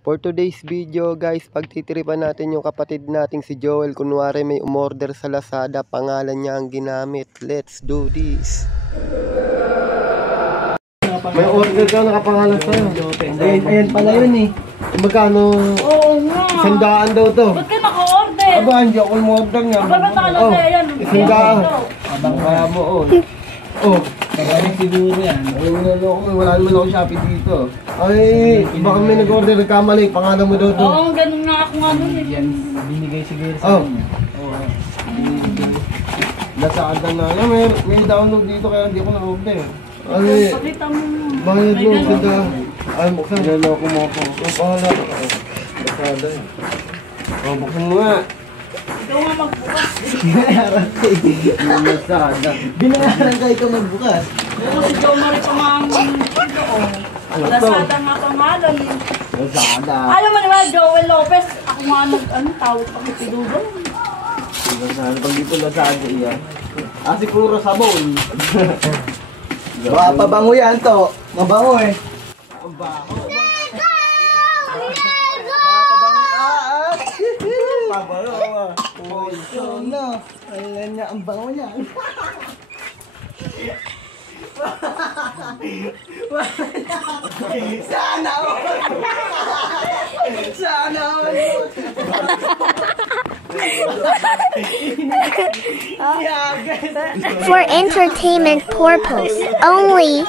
For today's video guys, pagtitiripan natin yung kapatid nating si Joel. Kunwari may umorder sa Lazada, pangalan niya ang ginamit. Let's do this. May order ka, nakapangalan sa'yo. Ayan pala yun eh. Magkano? Oo nga. 100 daw to. Ba't kayo naka-order? Aba, hindi ako umorder nga. Aba, ba't nakalagay yan? 100. Abang kaya mo oh. Kagaling siguro yan. Wala naman ako Shopee dito. Ay, baka may nag-order, nagkamali. Pangalan mo daw to. Oo, ganun nga ako nga nun eh. Yan, binigay siguro sa kanya. Oo. Lazada na. May download dito kaya hindi ko na-order. Ay, Pakita mo. bakit May mo? ganun. Ganda. Ay, buksan. Naloko mo ako. Ang pahala. Lazada. Oh, buksan mo nga. Ikaw nga magbukas. Binayaran ka Lazada. Binayaran ka ikaw magbukas. Oo, si Joe Marie pamangkin doon. Ano to? Lazada nga pangalan eh. Lazada. Ayaw mo naman, Joel Lopez. Ako nga tawag pa kay Pidudo. Lazada. Pag dito Lazada iyan. Si puro sabon. Baka pabango yan to. Mabango eh. Mabango. Pabango. Oh, ito na. Alam niya ang bango niya. Sana all. Sana all. For entertainment purpose only.